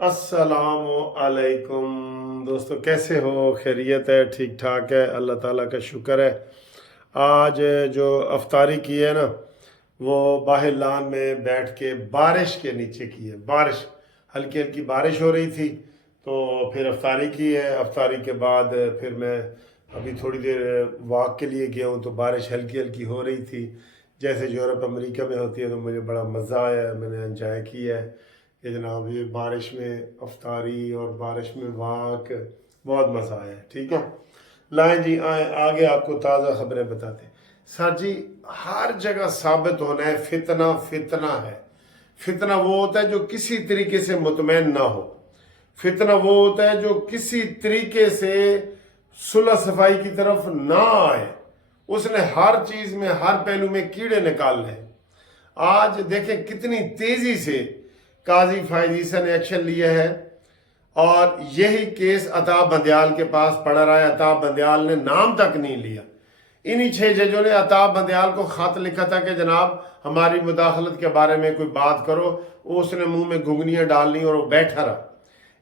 अस्सलाम वालेकुम दोस्तों, कैसे हो? खैरियत है? ठीक ठाक है, अल्लाह ताला का शुक्र है। आज जो अफ्तारी की है ना, वो बाहर लान में बैठ के बारिश के नीचे की है। बारिश, हल्की हल्की बारिश हो रही थी, तो फिर अफ्तारी की है। अफ्तारी के बाद फिर मैं अभी थोड़ी देर वॉक के लिए गया हूँ, तो बारिश हल्की हल्की हो रही थी, जैसे यूरोप अमेरिका में होती है। तो मुझे बड़ा मज़ा आया, मैंने एंजॉय किया है कि जनाब ये बारिश में अफ्तारी और बारिश में वाक, बहुत मज़ा आया है। ठीक है, लाएं जी, आगे आपको ताज़ा खबरें बताते हैं। सर जी, हर जगह साबित होना है फितना फितना है। फितना वो होता है जो किसी तरीके से मुतमैन ना हो। फितना वो होता है जो किसी तरीके से सुलह सफाई की तरफ ना आए। उसने हर चीज में, हर पहलू में कीड़े निकालने हैं। आज देखें कितनी तेजी से काजी फायज ईसा ने एक्शन लिया है, और यही केस अताब बंदयाल के पास पड़ा रहा है। अताब बंदयाल ने नाम तक नहीं लिया। इन्हीं 6 जजों ने अताब बंदयाल को खत लिखा था कि जनाब हमारी मुदाखलत के बारे में कोई बात करो। उसने मुंह में घुंघनियां डालनी और वो बैठा रहा।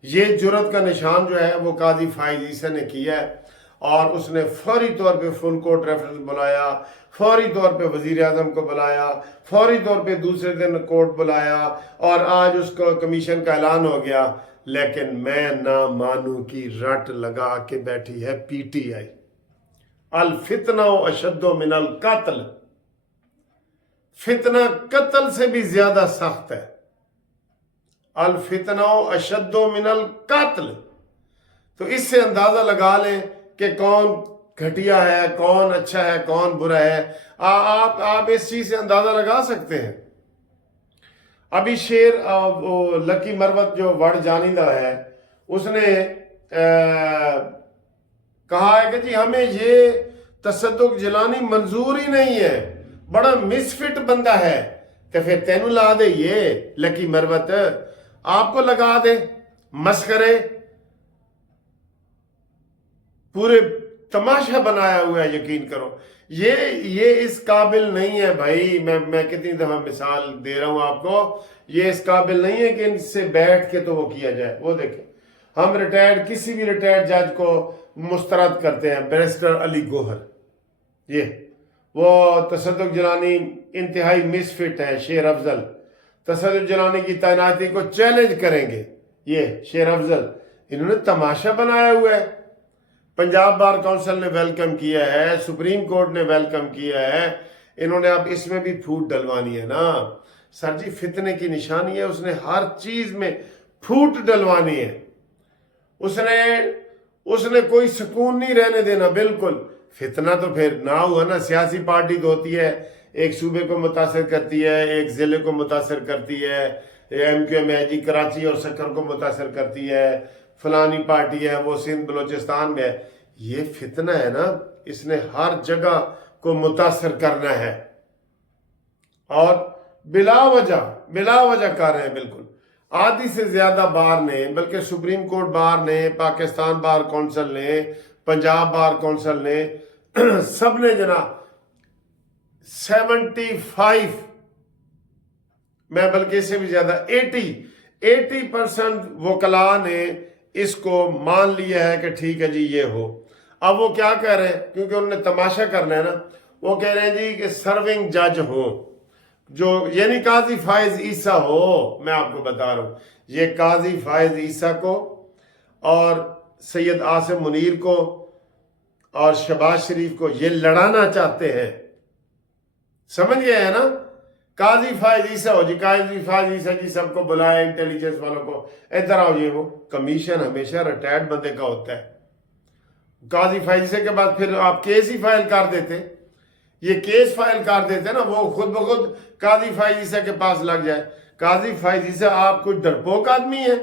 ये जुर्रत का निशान जो है वो काजी फायज ईसा ने किया है, और उसने फौरी तौर पे फुल कोर्ट रेफरेंस बुलाया, फौरी तौर पे वजीर आजम को बुलाया, फौरी तौर पे दूसरे दिन कोर्ट बुलाया, और आज उसको कमीशन का ऐलान हो गया। लेकिन मैं ना मानू की रट लगा के बैठी है पीटीआई। अल फितना अशद्दो मिनल कत्ल, फितना कत्ल से भी ज्यादा सख्त है। अल फितना अशद्दो मिनल कत्ल। तो इससे अंदाजा लगा लें कि कौन घटिया है, कौन अच्छा है, कौन बुरा है। आप इस चीज से अंदाजा लगा सकते हैं। अभी शेर वो लकी मरवत जो वर्ड जानिंदा है, उसने कहा है कि जी हमें ये तसद्दुक जिलानी मंजूर ही नहीं है, बड़ा मिसफिट बंदा है। तो फिर तेनू ला दे ये लकी मरवत, आपको लगा दे मस्करे, पूरे तमाशा बनाया हुआ है। यकीन करो, ये इस काबिल नहीं है भाई। मैं कितनी दफा मिसाल दे रहा हूं आपको, ये इस काबिल नहीं है कि इनसे बैठ के तो वो किया जाए। वो देखें, हम किसी भी रिटायर्ड जज को मुस्तरद करते हैं, बैरिस्टर अली गोहर, ये वो तसद्दुक जिलानी इंतहाई मिसफिट है। शेर अफजल तसद्दुक जिलानी की तैनाती को चैलेंज करेंगे, ये शेर अफजल, इन्होंने तमाशा बनाया हुआ है। पंजाब बार काउंसिल ने वेलकम किया है, सुप्रीम कोर्ट ने वेलकम किया है, इन्होंने अब इसमें भी फूट डलवानी है ना। सर जी, फितने की निशानी है, उसने हर चीज में फूट डलवानी है। उसने कोई सुकून नहीं रहने देना। बिल्कुल फितना तो फिर ना हुआ ना। सियासी पार्टी तो होती है, एक सूबे को मुतासर करती है, एक जिले को मुतासर करती है, MQM है जी कराची और सक्कर को मुतासर करती है, फलानी पार्टी है वो सिंध बलोचिस्तान में है। ये फितना है ना, इसने हर जगह को मुतासर करना है, और बिला वजह कर रहे हैं। बिल्कुल आधी से ज्यादा बार ने, बल्कि सुप्रीम कोर्ट बार ने, पाकिस्तान बार काउंसिल ने, पंजाब बार काउंसिल ने, सब ने जनाब 75, मैं बल्कि इससे भी ज्यादा 80% वकला ने इसको मान लिया है कि ठीक है जी ये हो। अब वो क्या कह रहे हैं, क्योंकि उन्होंने तमाशा करना है ना, वो कह रहे हैं जी कि सर्विंग जज हो, जो यानी काजी फायज ईसा हो। मैं आपको बता रहा हूं, ये काजी फायज ईसा को और सैयद आसिम मुनीर को और शहबाज शरीफ को ये लड़ाना चाहते हैं। समझ गए हैं ना? काजी फायज ईसा हो जी, काजी फायज ईसा जी सबको बुलाए, इंटेलिजेंस वालों को, इधर आओ ये वो। कमीशन हमेशा रिटायर्ड बंदे का होता है। काजी फायज ईसा के बाद फिर आप केस ही फाइल कर देते, ये केस फाइल कर देते ना, वो खुद ब खुद काजी फायज ईसा के पास लग जाए। काजी फायज ईसा आप कोई डरपोक आदमी है?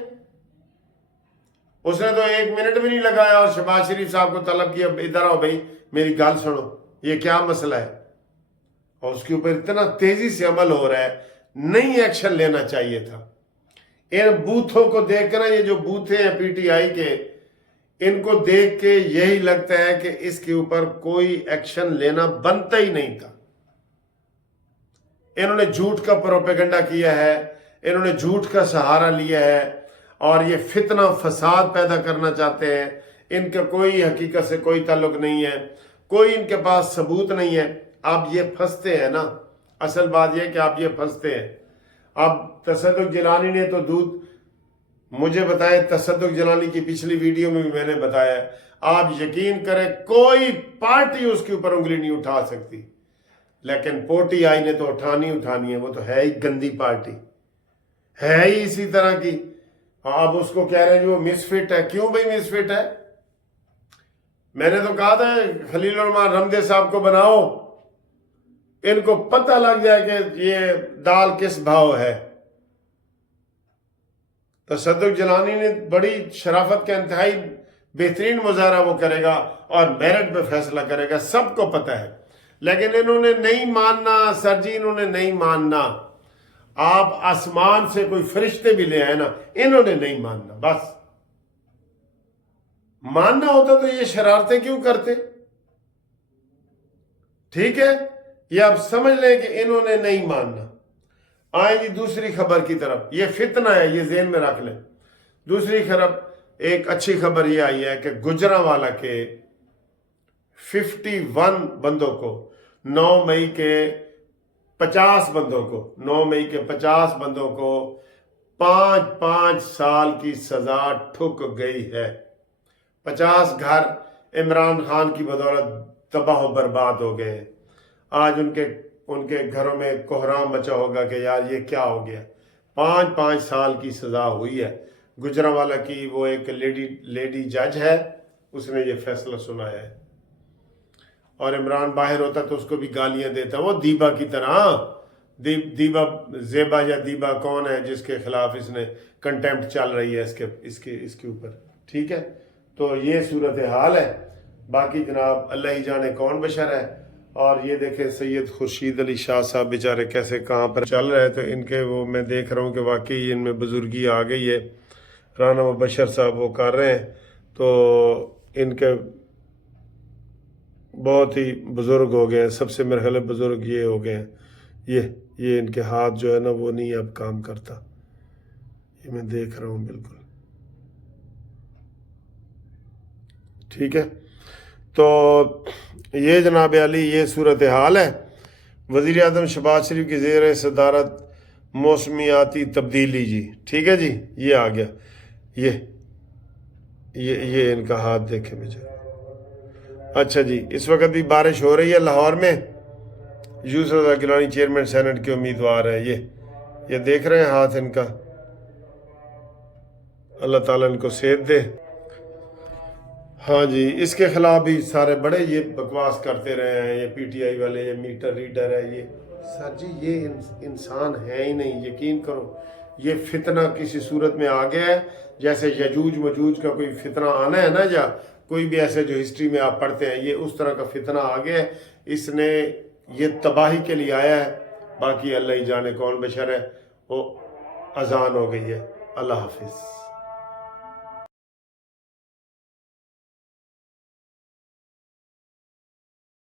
उसने तो 1 मिनट भी नहीं लगाया और शहबाज शरीफ साहब को तलब किया, इधर आओ भाई मेरी गल सुनो, ये क्या मसला है। और उसके ऊपर इतना तेजी से अमल हो रहा है, नहीं एक्शन लेना चाहिए था। इन बूथों को देखकर, ये जो बूथे हैं पीटीआई के, इनको देख के यही लगता है कि इसके ऊपर कोई एक्शन लेना बनता ही नहीं था। इन्होंने झूठ का प्रोपेगेंडा किया है, इन्होंने झूठ का सहारा लिया है। اور یہ فتنہ فساد پیدا کرنا چاہتے ہیں. ان کا کوئی حقیقت سے کوئی تعلق نہیں ہے، کوئی ان کے پاس ثبوت نہیں ہے. اب یہ پھنستے ہیں نا، اصل بات یہ کہ آپ یہ پھنستے ہیں. اب تصدق جیلانی نے تو دودھ مجھے بتائے، تصدق جیلانی کی پچھلی ویڈیو میں بھی میں نے بتایا ہے، آپ یقین کریں کوئی پارٹی اس کے اوپر انگلی نہیں اٹھا سکتی، لیکن پوٹی آئی نے تو اٹھانی ہے. وہ تو ہے ہی گندی پارٹی، ہے ہی اسی طرح کی. آپ اس کو کہہ رہے ہیں جو وہ مس فٹ ہے. کیوں بھائی مس فٹ ہے؟ میں نے تو کہا تھا خلیل الرحمان رمدے صاحب کو بناؤ، ان کو پتہ لگ جائے کہ یہ دال کس بھاؤ ہے. تصدق جیلانی نے بڑی شرافت کا انتہائی بہترین مظاہرہ وہ کرے گا اور میرٹ پہ فیصلہ کرے گا، سب کو پتہ ہے. لیکن انہوں نے نہیں ماننا سر جی، انہوں نے نہیں ماننا. آپ آسمان سے کوئی فرشتے بھی لے آئے نا، انہوں نے نہیں ماننا. بس ماننا ہوتا تو یہ شرارتیں کیوں کرتے؟ ٹھیک ہے، یہ آپ سمجھ لیں کہ انہوں نے نہیں ماننا. آئیں جی دوسری خبر کی طرف. یہ فتنہ ہے، یہ ذہن میں رکھ لیں. دوسری خبر، ایک اچھی خبر یہ آئی ہے کہ گجرانوالہ کے 51 بندوں کو 9 مئی کے 50 بندوں کو 9 مئی کے 50 بندوں کو 5 سال کی سزا ٹھک گئی ہے. 50 گھر عمران خان کی بدولت تباہ و برباد ہو گئے. آج ان کے گھروں میں کوہرام مچا ہوگا کہ یار یہ کیا ہو گیا. 5 سال کی سزا ہوئی ہے. گجرانوالہ کی وہ ایک لیڈی جج ہے، اس نے یہ فیصلہ سنایا ہے. اور عمران باہر ہوتا تو اس کو بھی گالیاں دیتا، وہ دیبا کی طرح. دیبا زیبا یا دیبا کون ہے جس کے خلاف اس نے کنٹیمپٹ چل رہی ہے اس کے اوپر. ٹھیک ہے، تو یہ صورتحال ہے. باقی جناب اللہ ہی جانے کون بشر ہے. اور یہ دیکھیں سید خورشید علی شاہ صاحب بیچارے کیسے کہاں پر چل رہے. تو ان کے وہ میں دیکھ رہا ہوں کہ واقعی ان میں بزرگی آ گئی ہے. رانا مبشر صاحب وہ کر رہے ہیں، تو ان کے بہت ہی بزرگ ہو گئے ہیں. سب سے میرے خیال بزرگ یہ ہو گئے ہیں. یہ ان کے ہاتھ جو ہے نا وہ نہیں اب کام کرتا. یہ میں دیکھ رہا ہوں بالکل. ٹھیک ہے، تو یہ جناب علی یہ صورتحال ہے. وزیر اعظم شہباز شریف کی زیر صدارت موسمیاتی تبدیلی. جی ٹھیک ہے جی، یہ آ گیا. یہ ان کا ہاتھ دیکھیں مجھے. اچھا جی، اس وقت بھی بارش ہو رہی ہے لاہور میں. یوسف رضا گیلانی چیئرمین سینٹ کے امیدوار ہیں. یہ دیکھ رہے ہیں ہاتھ ان کا. اللہ تعالیٰ ان کو صحت دے. ہاں جی، اس کے خلاف بھی سارے بڑے یہ بکواس کرتے رہے ہیں. یہ پی ٹی آئی والے، یہ میٹر ریڈر ہے. یہ سر جی یہ انسان ہے ہی نہیں. یقین کرو یہ فتنہ کسی صورت میں آ گیا ہے، جیسے یجوج مجوج کا کوئی فتنہ آنا ہے نا، یا کوئی بھی ایسے جو ہسٹری میں آپ پڑھتے ہیں، یہ اس طرح کا فتنہ آ گیا ہے. اس نے یہ تباہی کے لیے آیا ہے. باقی اللہ ہی جانے کون بشر ہے. وہ اذان ہو گئی ہے. اللہ حافظ.